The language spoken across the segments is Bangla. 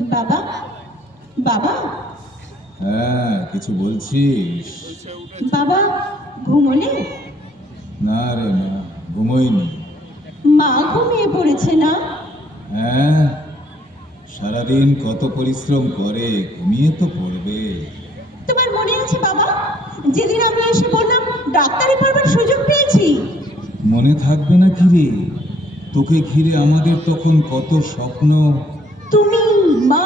বাবা বাবা। হ্যাঁ কিছু বলছিস? বাবা ঘুমোলে? না রে না ঘুমোইনি। মা ঘুমিয়ে পড়েছে না? হ্যাঁ সারাদিন কত পরিশ্রম করে ঘুমিয়ে তো পড়বে। তোমার মনে আছে বাবা যেদিন আমি এসে বললাম ডাক্তারি পড়বার সুযোগ পেয়েছি? মনে থাকবে না কি রে? তোকে ঘিরে আমাদের তখন কত স্বপ্ন। তুমি মা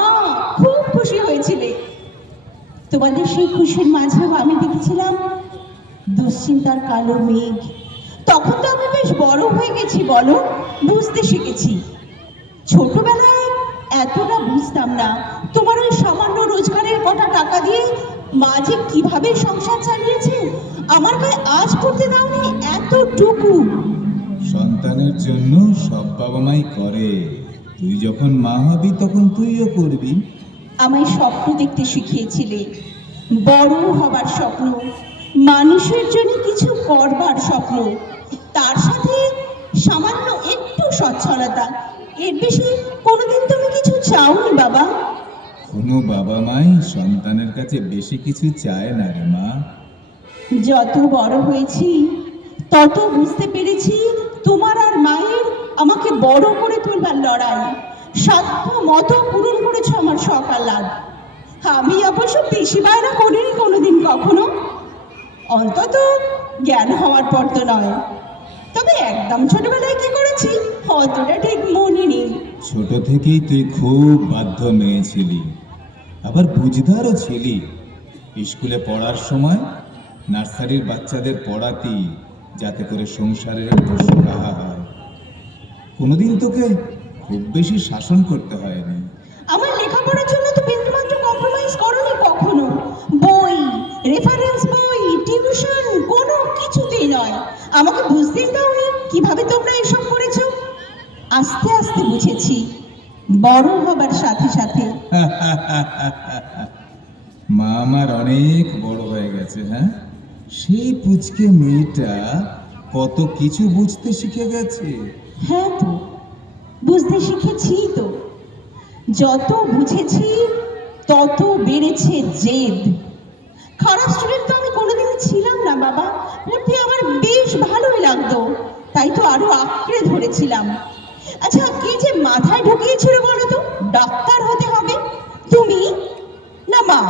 খুব খুশি হয়েছিলে তোমাদের সেই খুশির মাঝেও আমি দেখেছিলাম দুশ্চিন্তার কালো মেঘ। তখন তো আমি বেশ বড় হয়ে গেছি, বলো? বুঝতে শিখেছি। ছোটবেলায় এতটা বুঝতাম না। তোমার ওই সামান্য রোজগারের কটা টাকা দিয়ে মা যে কীভাবে সংসার চালিয়েছে, আমার গায়ে আজ করতে দাওনি এতটুকু। সন্তানের জন্য সব বাবা মাই করে। তুই যখন মা হবি, তখন তুইও করবি। আমায় স্বপ্ন দেখতে শিখিয়েছিলে। বড় হবার স্বপ্ন মানুষের জন্য কিছু করবার স্বপ্ন তার সাথে সামান্য একটু সচ্ছলতা। এর বেশি কোনোদিন তুমি কিছু চাওনি বাবা। কোনো বাবা মাই সন্তানের কাছে বেশি কিছু চায় না রে মা। যত বড় হয়েছি তত বুঝতে পেরেছি তোমার আর মায়ের আমাকে বড় করে তুলবার লড়াই সাধ্য মতো পূরণ করেছ আমার সকালাদ আমি অবশ্য বেশি বায়না করিনি কোনোদিন কখনো। অন্তত জ্ঞান হওয়ার পর তো নয়। তবে একদম ছোটবেলায় কি করেছি? অতটা ঠিক মনে নেই। ছোট থেকেই তুই খুব বাধ্য মেয়ে ছিলি। আবার বুঝদারও ছিলি। স্কুলে পড়ার সময় নার্সারির বাচ্চাদের পড়াতি, যাতে করে সংসারের একটু সুরাহা হয়। কোনোদিন তোকে খুব বেশি শাসন করতে হয়নি আমার লেখাপড়ার জন্য তো বিন্দুমাত্র কম্প্রোমাইজ করনি কখনো বই রেফারেন্স বই টিউশন কোনো কিছুতেই নয় আমাকে বুঝতেই দাওনি কীভাবে তোমরা এসব করেছ? আস্তে আস্তে বুঝেছি বড় হবার সাথে সাথে। মা আমার অনেক বড় হয়ে গেছে হ্যাঁ? সেই পুচকে মেয়েটা কত কিছু বুঝতে শিখে গেছে। হ্যাঁ তো বুঝতে শিখেছি তো। যত বুঝেছি তত বেড়েছে জেদ। খারাপ স্টুডেন্ট তো ছিলাম না বাবা। পড়তে আমার বেশ ভালোই লাগতো। তাই তো আরও আঁকড়ে ধরেছিলাম। আচ্ছা কি যে মাথায় ঢুকিয়েছিল বলো তো ডাক্তার হতে হবে। তুমি? না মা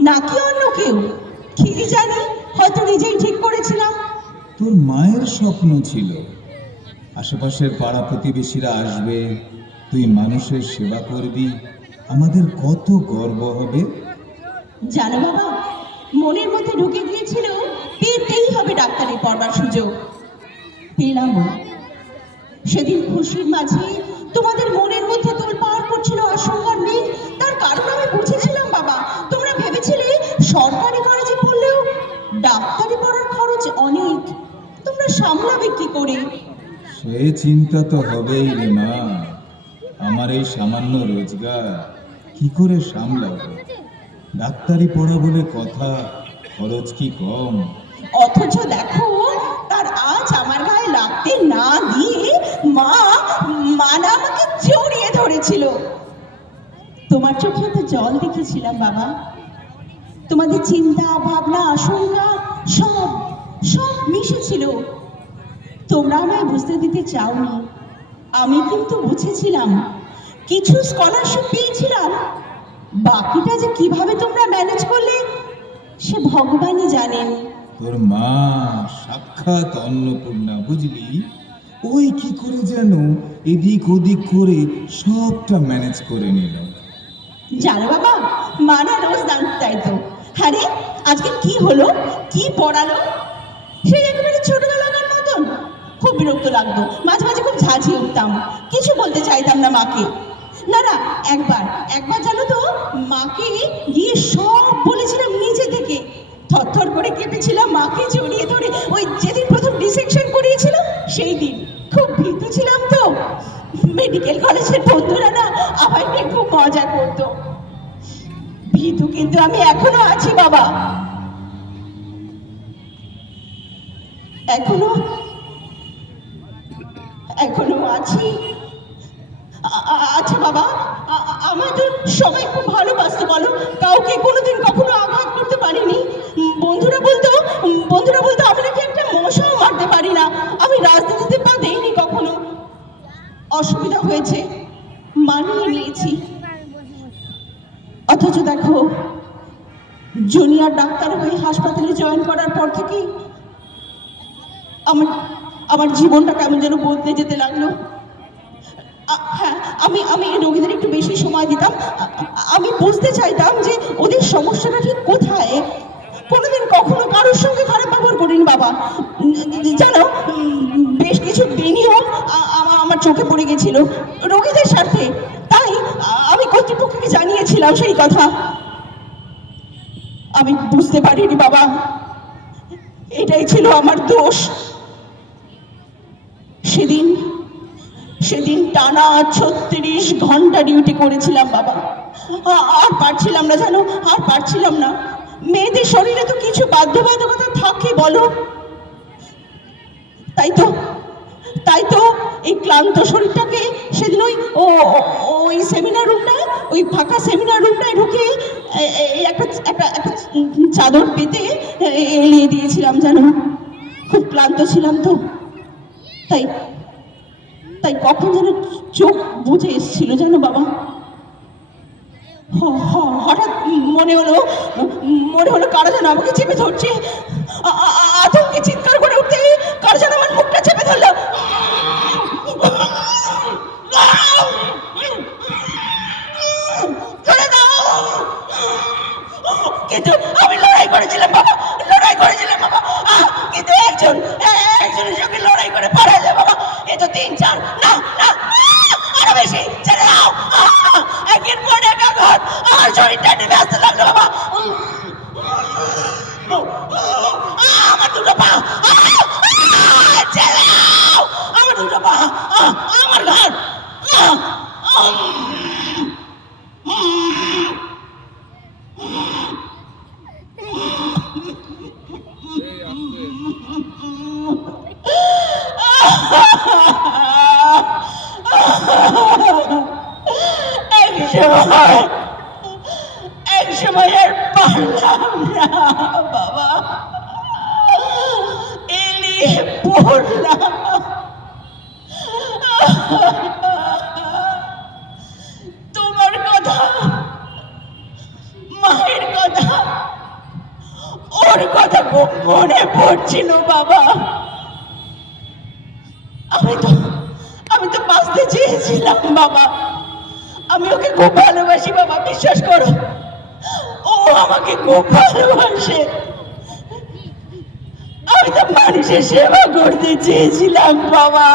নাকি অন্য কেউ? কি জানি হয়তো নিজেই ঠিক করেছিলাম। তোর মায়ের স্বপ্ন ছিল। আশেপাশের পাড়া প্রতিবেশীরা আসবে তুই মানুষের সেবা করবি। আমাদের কত গর্ব হবে। জানো বাবা মনের মধ্যে ঢুকে গিয়েছিল, পেতেই হবে ডাক্তারি পড়বার সুযোগ। পেলাম সেদিন খুশির মাঝে তোমাদের মনের মধ্যে তোল পার করছিল আশঙ্কার নেই, তার কারণ আমি বুঝেছিলাম, বাবা। তোমরা ভেবেছিলে সরকারি কলেজে পড়লেও ডাক্তারি পড়ার খরচ অনেক। তোমরা সামলাবে কি করে? সে চিন্তা তো হবেই রে মা। আমার এই সামান্য রোজগার কি করে সামলাবো? ডাক্তারি পড়া বলে কথা, খরচ কি কম? অথচ দেখো তার আজ আমার গায়ে লাগতে না দিয়ে মা মা না আমাকে জড়িয়ে ধরেছিল। তোমার চোখে তো জল দেখেছিলাম, বাবা। তোমাদের চিন্তা, ভাবনা, আশঙ্কা সব সব মিশেছিল। তোমরা আমায় বুঝতে দিতে চাওনি। আমি কিন্তু বুঝেছিলাম। কিছু স্কলারশিপ পেয়েছিলাম যে কীভাবে তোমরা ম্যানেজ করলে সে ভগবানই জানেন। তোর মা সাক্ষাৎ অন্নপূর্ণা বুঝলি? ওই কি করে যেন এদিক ওদিক করে সবটা ম্যানেজ করে নিল। জানো বাবা মানা রোজ দান তাই তো হ্যাঁ রে আজকে কি হলো? কি পড়ালো? সেই একেবারে ছোটবেলাকার মতন। খুব বিরক্ত লাগতো। মাঝে মাঝে খুব ঝাঁঝিয়ে উঠতাম। কিছু বলতে চাইতাম না মাকে। না না একবার একবার বাবা। এখনও এখনও আছি। আচ্ছা বাবা, আ- আ- আমায় তো সবাই খুব ভালোবাসতো, বলো। কাউকে কোনোদিন কখনো আঘাত করতে পারিনি। বন্ধুরা বলতো বন্ধুরা বলতো, আমি নাকি একটা মশাও মারতে পারি না। আমি রাজনীতিতে পা দেইনি কখনো। অসুবিধা হয়েছে মানিয়ে নিয়েছি অথচ দেখো জুনিয়র ডাক্তার হয়ে হাসপাতালে জয়েন করার পর থেকেই আমার আমার জীবনটা কেমন যেন বদলে যেতে লাগল? হ্যাঁ আমি আমি রোগীদের একটু বেশি সময় দিতাম। আমি বুঝতে চাইতাম যে ওদের সমস্যাটা ঠিক কোথায়? কোনোদিন কখনো কারোর সঙ্গে খারাপ ব্যবহার করিনি বাবা। জানো, বেশ কিছু বিনিয়োগ আমার চোখে পড়ে গেছিল রোগীদের স্বার্থে। তাই আমি কর্তৃপক্ষকে জানিয়েছিলাম সেই কথা। আমি বুঝতে পারিনি বাবা। এটাই ছিল আমার দোষ। সেদিন সেদিন টানা ছত্রিশ ঘণ্টা ডিউটি করেছিলাম বাবা। আর পারছিলাম না জানো, আর পারছিলাম না। মেয়েদের শরীরে তো কিছু বাধ্যবাধকতা থাকে বলো। তাই তো তাই তো এই ক্লান্ত শরীরটাকে সেদিন ওই ওই সেমিনার রুমটায় ওই ফাঁকা সেমিনার রুমটায় ঢুকে একটা একটা চাদর পেতে এলিয়ে দিয়েছিলাম জানো খুব ক্লান্ত ছিলাম তো। তাই তাই কখন যেন চোখ বুঝে এসেছিল জানো বাবা। হঠাৎ মনে হলো মনে হলো কারও যেন আমাকে চেপে ধরছে। আতঙ্কে চিৎকার করে উঠতে, কারও যেন আমার মুখটা চেপে ধরলো ছেড়ে দাও কিন্তু আমি লড়াই করেছিলাম, বাবা। লড়াই করেছিলাম, বাবা। কিন্তু একজন একজনের সঙ্গে লড়াই করে পারা যায় বাবা। এ তো তিন, চার, না না আরও বেশি, ছেড়ে দাও। একের পর এক আর শরীরটা নেমে আসতে লাগল বাবা উম, আহ, আমার দুটো পা আহ, আহ, ছেড়ে দাও আমার দুটো পা আহ, আমার ঘর আহ, উম, এক সময় এক সময় আর পারলাম না বাবা। পড়লাম। তোমার কথা, মায়ের কথা, ওর কথা মনে পড়ছিল, বাবা। আমি তো আমি তো বাঁচতে চেয়েছিলাম, বাবা। আমি ওকে খুব ভালোবাসি, বাবা। বিশ্বাস আমাকে খুব ভালোবাসে আমি তো মানুষের সেবা করতে চেয়েছিলাম, বাবা।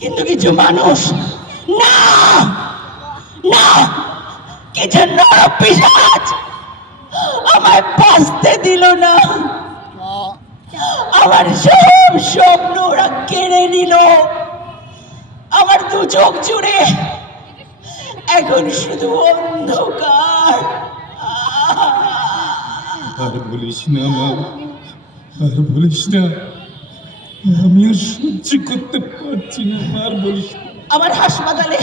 কিন্তু কিছু মানুষ, না না, কিছু আমায় বাঁচতে দিল না। আমার সব স্বপ্ন ওরা কেড়ে নিল। আমার দু চোখ জুড়ে এখন শুধু অন্ধকার। আর বলিস না, মা। আর বলিস না, আমি আর সহ্য করতে পারছি না আর বলিস আমার হাসপাতালে,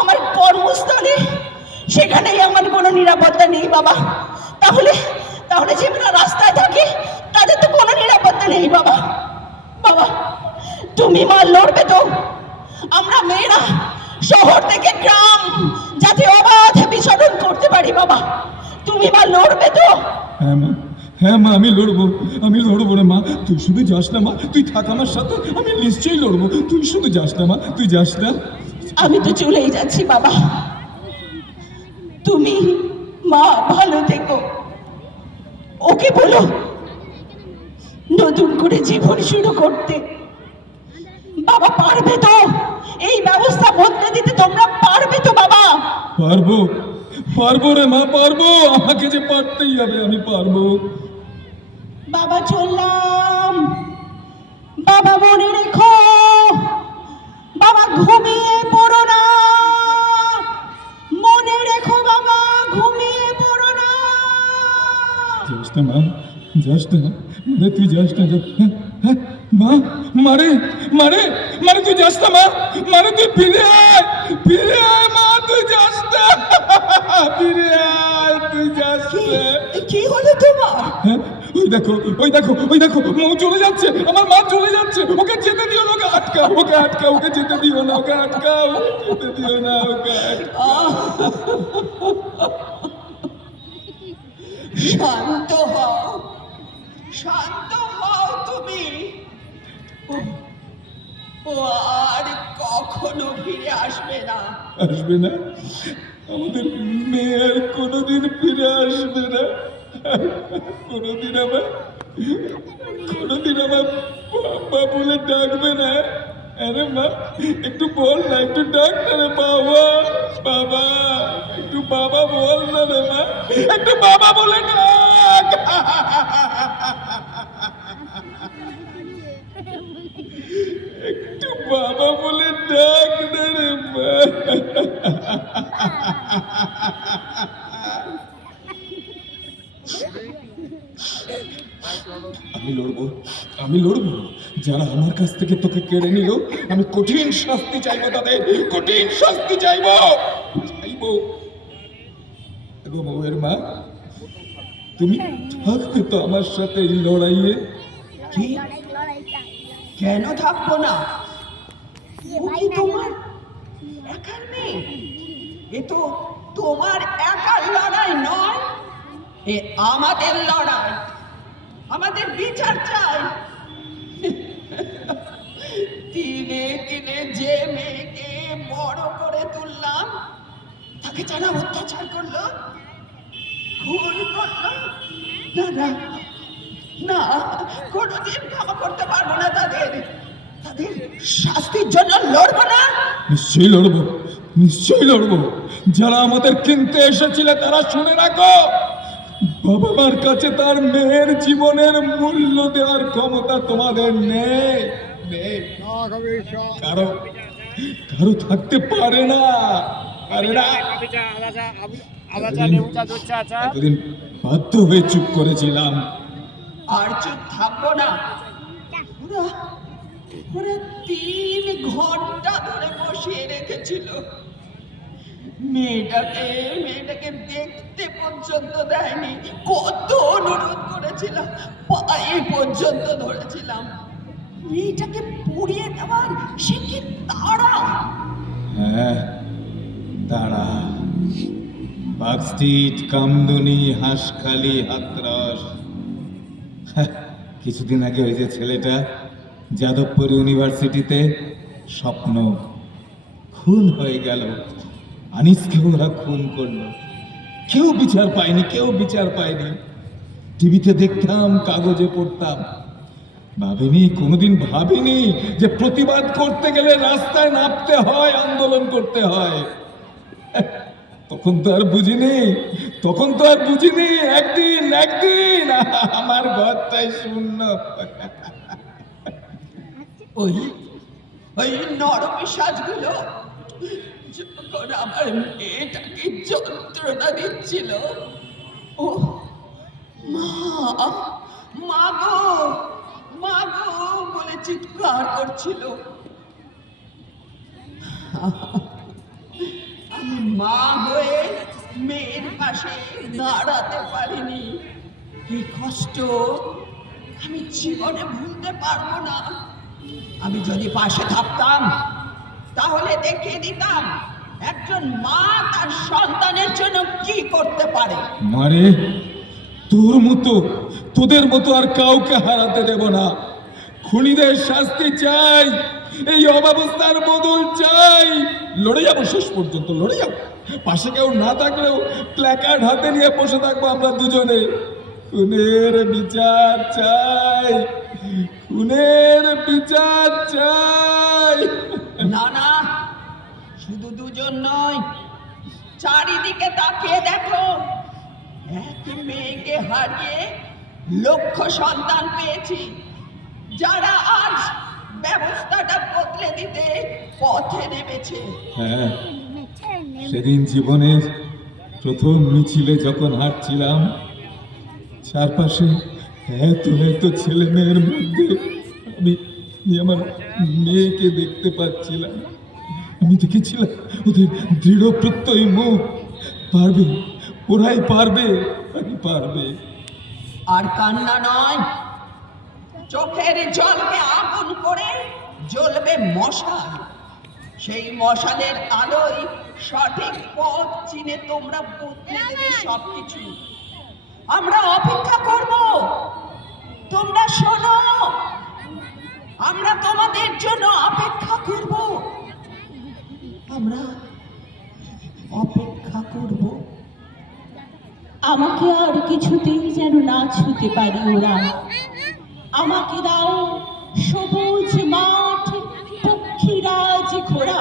আমার কর্মস্থলে সেখানেই আমার কোনো নিরাপত্তা নেই, বাবা। তাহলে তাহলে যেগুলো রাস্তায় থাকে তাদের তো কোনো নিরাপত্তা নেই, বাবা। বাবা, তুমি, মা, লড়বে তো। আমরা মেয়েরা, শহর থেকে গ্রাম, যাতে অবাধ বিচরণ করতে পারি, বাবা। তুমি মা লড়বে তো? হ্যাঁ মা হ্যাঁ মা আমি লড়বো আমি লড়বো রে মা। তুই শুধু যাস না মা তুই থাক আমার সাথে আমি নিশ্চয়ই লড়বো। তুই শুধু যাস না মা তুই যাস না। আমি তো চলেই যাচ্ছি বাবা। তুমি মা ভালো থেকো। ওকে বলো নতুন করে জীবন শুরু করতে। বাবা পারবে তো? এই ব্যবস্থা বদলে দিতে তোমরা পারবে তো বাবা? পারব। পারব রে মা পারব। আমাকে যে পারতেই হবে আমি পারব। বাবা চললাম। বাবা মনে রেখো। বাবা ঘুমিয়ে পড়ো না। মনে রেখো বাবা ঘুমিয়ে পড়ো না। যাস না মা যাস না। মানে তুই যাস না যা- হ্যাঁ, হ্যাঁ, মা মারে মারে মারে তুই যাস না মা। মারে তুই ফিরে আয়। ফিরে আয় মা তুই যাস ওই দেখো ওই দেখো ওই দেখো মৌ চলে যাচ্ছে আমার মা চলে যাচ্ছে ওকে যেতে দিও না ওকে আটকাও ওকে আটকাও ওকে যেতে দিও না ওকে আটকাও যেতে দিও না ওকে শান্ত হও শান্ত হও তুমি। ও- ও আর কখনো ফিরে আসবে না। আসবে না? আমাদের মেয়ে আর কোনোদিন ফিরে আসবে না। কোনোদিন আবার কোনোদিন আবার বাবা বলে ডাকবে না। আরে মা, একটু বল না, একটু ডাক না রে বাবা। বাবা, একটু বাবা বল না রে মা, একটু বাবা বলে ডাক। একটু বাবা বলে ডাক না রে মা। আমি লড়বো আমি লড়বো। যারা আমার কাছ থেকে তোকে কেড়ে নিল, আমি কঠিন শাস্তি চাইব তাদের, কঠিন শাস্তি চাইব। চাইব। এগো বউয়ের মা, তুমি থাকবে তো আমার সাথে এই লড়াইয়ে। কি? কেন থাকব না? তোমার একার মেয়ে। এ তো তোমার একার লড়াই নয়, এ আমাদের লড়াই। আমাদের বিচার চাই। দিনে দিনে যে মেয়েকে বড় করে তুললাম, তাকে যারা অত্যাচার করল খুন করল। না না না, কোনোদিন ক্ষমা করতে পারব না তাদের। তাদের শাস্তির জন্য লড়বো না। নিশ্চয়ই লড়বো নিশ্চয়ই লড়বো। যারা আমাদের কিনতে এসেছিলে তারা শুনে রাখো। বাবা মার কাছে তার মেয়ের জীবনের মূল্য দেওয়ার ক্ষমতা তোমাদের নেই। কারও কারও থাকতে পারে না। বাধ্য হয়ে চুপ করেছিলাম। আর চুপ থাকব না। তিন ঘণ্টা ধরে বসিয়ে রেখেছিল। মেয়েটাকে পর্যন্ত দেয়নি। কত অনুরোধ করেছিলাম পায়ে পর্যন্ত ধরেছিলাম। মেয়েটাকে পুড়িয়ে দেওয়ার সে কি তারা? হ্যাঁ পার্ক কামদুনি হ্যাঁ, কিছুদিন আগে ওই যে ছেলেটা যাদবপুর ইউনিভার্সিটিতে স্বপ্ন খুন হয়ে গেল। আনিসকে ওরা খুন করল। কেউ বিচার পায়নি, কেউ বিচার পায়নি। টিভিতে দেখতাম, কাগজে পড়তাম। ভাবিনি, কোনোদিন ভাবিনি যে প্রতিবাদ করতে গেলে রাস্তায় নামতে হয়, আন্দোলন করতে হয়। তখন তো আর বুঝিনি, তখন তো আর বুঝিনি, একদিন একদিন, আমার ঘরটাই শূন্য। ওই ওই নরপিসাজগুলো যখন আমার মেয়েটাকে যন্ত্রণা দিচ্ছিল ও মা মা গো মা গো বলে চিৎকার করছিল আমি মা হয়ে মেয়ের পাশে দাঁড়াতে পারিনি এই কষ্ট আমি জীবনে ভুলতে পারব না আমি যদি পাশে থাকতাম তাহলে দেখিয়ে দিতাম একজন মা তার সন্তানের জন্য কি করতে পারে? মারে, তোর মতো, তোদের মতো আর কাউকে হারাতে দেব না। খুনিদের শাস্তি চাই, এই অব্যবস্থার বদল চাই। লড়ে যাব, শেষ পর্যন্ত লড়ে যাব। পাশে কেউ না থাকলেও প্ল্যাকার্ড হাতে নিয়ে বসে থাকব আমরা দুজনে। খুনের বিচার চাই, খুনের বিচার চাই। না না, শুধু দুজন নয়, চারিদিকে তাকিয়ে দেখো। এক মেয়েকে হারিয়ে লক্ষ সন্তান পেয়েছি। যারা আজ ব্যবস্থাটা বদলে দিতে পথে নেমেছে। হ্যাঁ সেদিন জীবনের প্রথম মিছিলে যখন হাঁটছিলাম, চারপাশে এত এত ছেলে মেয়ের মধ্যে আমি আমি আমার মেয়েকে দেখতে পাচ্ছিলাম। আমি দেখেছিলাম ওদের দৃঢ় প্রত্যয় মুখ। পারবে? ওরাই পারবে? ওরাই পারবে। আর কান্না নয়, চোখের জলকে আগুন করে জ্বলবে মশাল। সেই মশালের আলোয় সঠিক পথ চিনে তোমরা বদলে দেবে সবকিছু। আমরা অপেক্ষা করব। তোমরা শোনো। আমরা তোমাদের জন্য অপেক্ষা করব। আমরা অপেক্ষা করব। আমাকে আর কিছুতেই যেন না ছুতে পারি ওরা। আমাকে দাও সবুজ মাঠ, পক্ষীরাজ ঘোড়া।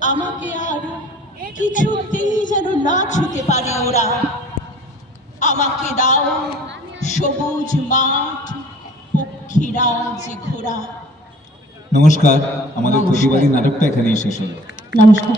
আমাকে আর কিছুতেই যেন না ছুতে পারে ওরা। আমাকে দাও সবুজ মাঠ নমস্কার আমাদের। প্রতিবাদী নাটকটা এখানেই শেষ হলো। নমস্কার।